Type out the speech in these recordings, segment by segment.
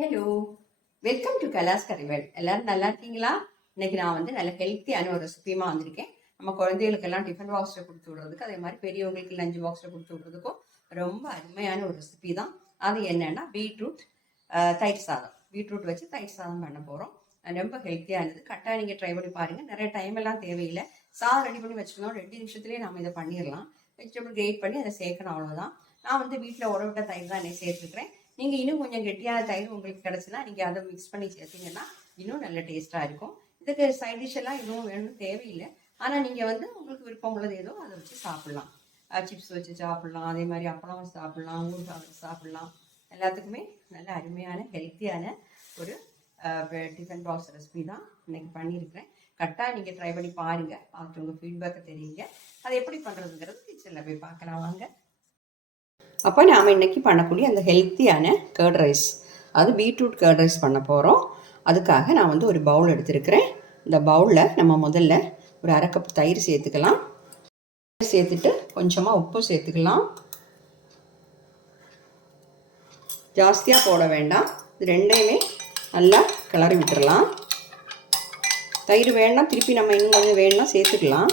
Hello welcome to Kalas Karivel எல்லாரும் நல்லா இருக்கீங்களா? இன்னைக்கு நான் வந்து நல்ல ஹெல்த்தியான ஒரு ரெசிபியுமா வந்திருக்கேன். நம்ம குழந்தைகளுக்கெல்லாம் டிஃபன் பாக்ஸில் கொடுத்து விடுறதுக்கு அதே மாதிரி பெரியவங்களுக்கு லஞ்ச் பாக்ஸில் கொடுத்து விடுறதுக்கும் ரொம்ப அருமையான ஒரு ரெசிபி தான். அது என்னன்னா பீட்ரூட் தயிர் சாதம். பீட்ரூட் வச்சு தயிர் சாதம் பண்ண போகிறோம் ரொம்ப ஹெல்த்தியானது கரெக்டாக நீங்கள் ட்ரை பண்ணி பாருங்கள் நிறைய டைம் எல்லாம் தேவையில்லை. சாதம் ரெடி பண்ணி வச்சுருந்தோம் ரெண்டு நிமிஷத்துலேயே நம்ம இதை பண்ணிடலாம். வெஜிடபிள் கிரேட் பண்ணி அதை சேர்க்கணும் அவ்வளோதான் நான் வந்து வீட்டில் உடவிட்ட தயிர் தான் என்னை சேர்த்துக்கிறேன் நீங்கள் இன்னும் கொஞ்சம் கெட்டியான தயிர் உங்களுக்கு கிடச்சினா நீங்கள் அதை மிக்ஸ் பண்ணி சேர்த்தீங்கன்னா இன்னும் நல்ல டேஸ்ட்டாக இருக்கும். இதுக்கு சைட் டிஷ் எல்லாம் எதுவும் வேணும்னு தேவையில்லை. ஆனால் நீங்கள் வந்து உங்களுக்கு விருப்பம் உள்ளது ஏதோ அதை வச்சு சாப்பிட்லாம். சிப்ஸ் வச்சு சாப்பிட்லாம். அதே மாதிரி அப்பளம் வச்சு சாப்பிட்லாம். ஊறுகாய் வச்சு சாப்பிட்லாம். எல்லாத்துக்குமே நல்ல அருமையான ஹெல்த்தியான ஒரு டிஃபன் பாக்ஸ் ரெசிபி தான் இன்னைக்கு பண்ணியிருக்கிறேன். கரெக்டாக நீங்கள் ட்ரை பண்ணி பாருங்கள் பார்த்துட்டு உங்கள் ஃபீட்பேக்கை தெரியுங்க. அதை எப்படி பண்ணுறதுங்கிறது கிச்சனில் போய் பார்க்கலாம். வாங்க. அப்போ நாம் இன்னைக்கு பண்ணக்கூடிய அந்த ஹெல்த்தியான கேர்ட் ரைஸ் அது பீட்ரூட் கேர்ட் ரைஸ் பண்ண போகிறோம் அதுக்காக நான் வந்து ஒரு பவுல் எடுத்திருக்கிறேன். இந்த பவுலில் நம்ம முதல்ல ஒரு அரை கப் தயிர் சேர்த்துக்கலாம். சேர்த்துட்டு கொஞ்சமாக உப்பு சேர்த்துக்கலாம். ஜாஸ்தியாக போட வேண்டாம். இது ரெண்டையுமே நல்லா கிளறி விட்டுறலாம். தயிர் வேணால் திருப்பி நம்ம இன்னும் கொஞ்சம் வேணும்னா சேர்த்துக்கலாம்.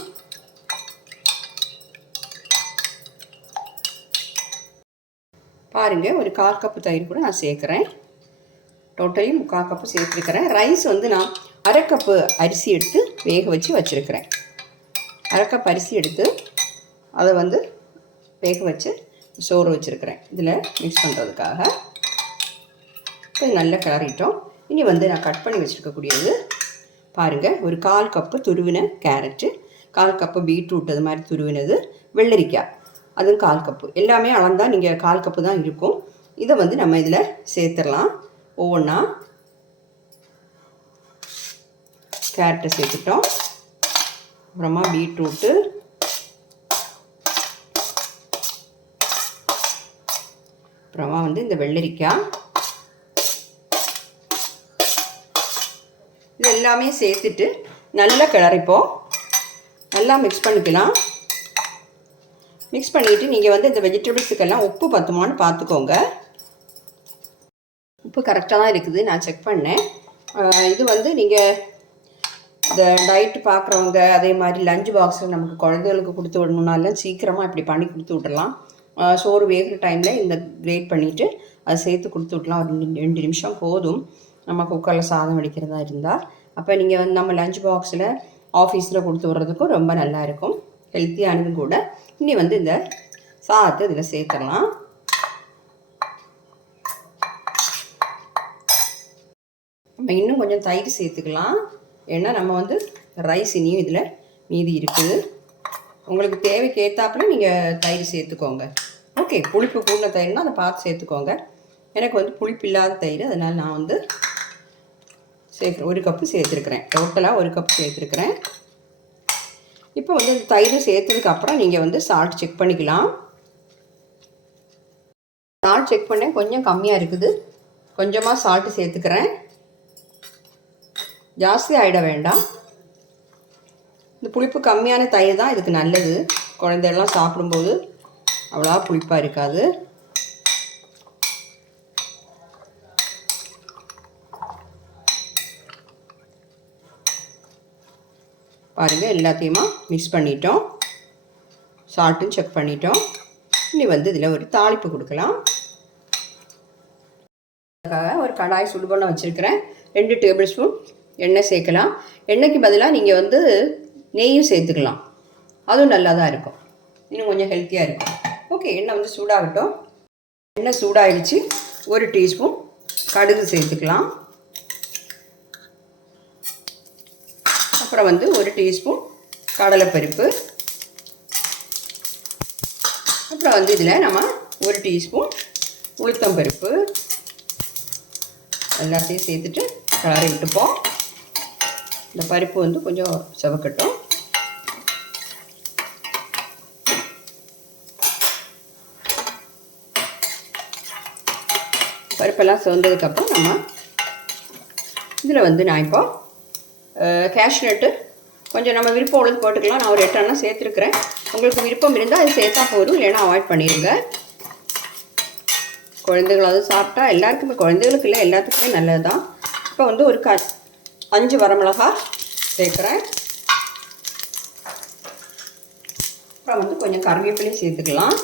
பாருங்கள் ஒரு கால் கப்பு தயிர் கூட நான் சேர்க்குறேன். டோட்டலி முக்கால் கப்பு சேர்த்துருக்கிறேன். ரைஸ் வந்து நான் அரை கப்பு அரிசி எடுத்து வேக வச்சு வச்சுருக்கிறேன். அரை கப் அரிசி எடுத்து அதை வந்து வேக வச்சு சோறு வச்சுருக்கிறேன். இதில் மிக்ஸ் பண்ணுறதுக்காக இப்போ நல்லா கிளறிட்டோம். இனி வந்து நான் கட் பண்ணி வச்சுருக்கக்கூடியது பாருங்கள் ஒரு கால் கப்பு துருவின கேரட்டு கால் கப்பு பீட்ரூட் அது மாதிரி துருவினது வெள்ளரிக்காய். அதுவும் கால் கப்பு. எல்லாமே அளந்தால் நீங்கள் கால் கப்பு தான் இருக்கும். இதை வந்து நம்ம இதில் சேர்த்துடலாம். ஒவ்வொன்றா கேரட்டை சேர்த்துட்டோம். அப்புறமா பீட்ரூட்டு. அப்புறமா வந்து இந்த வெள்ளரிக்காய். இது எல்லாமே சேர்த்துட்டு நல்லா கிளறிப்போம். நல்லா மிக்ஸ் பண்ணிக்கலாம். மிக்ஸ் பண்ணிவிட்டு நீங்கள் வந்து இந்த வெஜிடபிள்ஸுக்கெல்லாம் உப்பு பத்துமான்னு பார்த்துக்கோங்க உப்பு கரெக்டாக தான் இருக்குது. நான் செக் பண்ணேன். இது வந்து நீங்கள் இந்த டயட் பார்க்குறவங்க அதே மாதிரி லஞ்ச் பாக்ஸில் நமக்கு குழந்தைகளுக்கு கொடுத்து விடணுன்னாலும் சீக்கிரமாக இப்படி பண்ணி கொடுத்து விடலாம் சோறு வேகிற டைமில் இந்த கிரேட் பண்ணிவிட்டு அதை சேர்த்து கொடுத்து விடலாம் ஒரு ரெண்டு ரெண்டு நிமிஷம் போதும். நம்ம குக்கரில் சாதம் வடிக்கிறதா இருந்தால் அப்போ நீங்கள் வந்து நம்ம லஞ்ச் பாக்ஸில் ஆஃபீஸில் கொடுத்து விட்றதுக்கும் ரொம்ப நல்லா இருக்கும். ஹெல்த்தியானதும் கூட. இனி வந்து இந்த சாதத்தை இதில் சேர்த்துடலாம். நம்ம இன்னும் கொஞ்சம் தயிர் சேர்த்துக்கலாம். ஏன்னா நம்ம வந்து ரைஸ் இனியும் இதில் மீதி இருக்குது உங்களுக்கு தேவைக்கு ஏற்றாப்புல நீங்கள் தயிர் சேர்த்துக்கோங்க. ஓகே புளிப்பு கூடின தயிர்னா அதை பார்த்து சேர்த்துக்கோங்க. எனக்கு வந்து புளிப்பு இல்லாத தயிர் அதனால் நான் வந்து சேர்க்குறேன் ஒரு கப்பு சேர்த்துருக்குறேன். டோட்டலாக ஒரு கப் சேர்த்துருக்குறேன். இப்போ வந்து தயிர் சேர்த்ததுக்கு அப்புறம் நீங்கள் வந்து சால்ட் செக் பண்ணிக்கலாம். சால்ட் செக் பண்ணேன். கொஞ்சம் கம்மியாக இருக்குது. கொஞ்சமாக சால்ட்டு சேர்த்துக்கிறேன். ஜாஸ்தி ஆகிட வேண்டாம். இந்த புளிப்பு கம்மியான தயிர் தான். இதுக்கு நல்லது. குழந்தையெல்லாம் சாப்பிடும்போது அவ்வளோ புளிப்பாக இருக்காது. பாருங்கள் எல்லாத்தையுமா மிக்ஸ் பண்ணிட்டோம். சால்ட்டும் செக் பண்ணிட்டோம். இனி வந்து இதில் ஒரு தாளிப்பு கொடுக்கலாம். அதுக்காக ஒரு கடாய் சுடு பண்ண வச்சுருக்கிறேன். ரெண்டு டேபிள் ஸ்பூன் எண்ணெய் சேர்க்கலாம். எண்ணெய்க்கு பதிலாக நீங்கள் வந்து நெய்யும் சேர்த்துக்கலாம். அதுவும் நல்லா தான் இருக்கும். இன்னும் கொஞ்சம் ஹெல்த்தியாக இருக்கும். ஓகே எண்ணெய் வந்து சூடாகட்டும். எண்ணெய் சூடாகிடுச்சு ஒரு டீஸ்பூன் கடுகு சேர்த்துக்கலாம். அப்புறம் வந்து ஒரு டீஸ்பூன் கடலைப்பருப்பு. அப்புறம் வந்து இதில் நம்ம ஒரு டீஸ்பூன் உளுத்தம்பருப்பு எல்லாத்தையும் சேர்த்துட்டு கலரை விட்டுப்போம். இந்த பருப்பு வந்து கொஞ்சம் செவக்கட்டும். பருப்பெல்லாம் சிவந்ததுக்கப்புறம் நம்ம இதில் வந்து நான் இப்போ கேஷ்நட்டு கொஞ்சம் நம்ம விருப்பம் உள்ளது போட்டுக்கலாம். நான் ஒரு எட்டு சேர்த்துருக்குறேன். உங்களுக்கு விருப்பம் இருந்தால் அது சேர்த்தா போதும். இல்லைன்னா அவாய்ட் பண்ணிடுங்க குழந்தைகளாவது சாப்பிட்டா எல்லாருக்குமே குழந்தைகளுக்கு இல்லை எல்லாத்துக்குமே நல்லது தான் இப்போ வந்து ஒரு க அஞ்சு வரமிளகா சேர்க்குறேன். அப்புறம் வந்து கொஞ்சம் கருவேப்பிலையும் சேர்த்துக்கலாம்.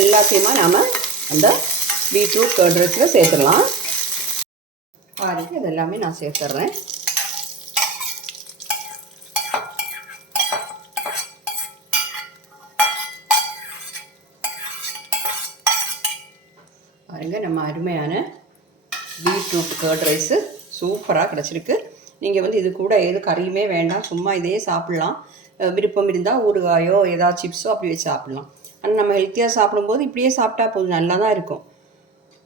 எல்லாத்தையுமா நாம் அந்த பீட்ரூட் கர்ட் ரைஸில் சேர்த்துடலாம் பாருங்க இது எல்லாமே நான் சேர்த்துட்றேன் பாருங்க நம்ம அருமையான பீட்ரூட் கர்ட் ரைஸு சூப்பராக கிடச்சிருக்கு. நீங்கள் வந்து இது கூட எது கறியுமே வேண்டாம் சும்மா இதே சாப்பிட்லாம். விருப்பம் இருந்தால் ஊறுகாயோ ஏதாவது சிப்ஸோ அப்படி வச்சு சாப்பிட்லாம். ஆனால் நம்ம ஹெல்த்தியாக சாப்பிடும்போது இப்படியே சாப்பிட்டா போதும் நல்லா தான் இருக்கும்.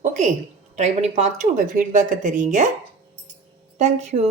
ஓகே ட்ரை பண்ணி பார்த்துட்டு உங்கள் ஃபீட்பேக்கை தெரியுங்க. தேங்க்யூ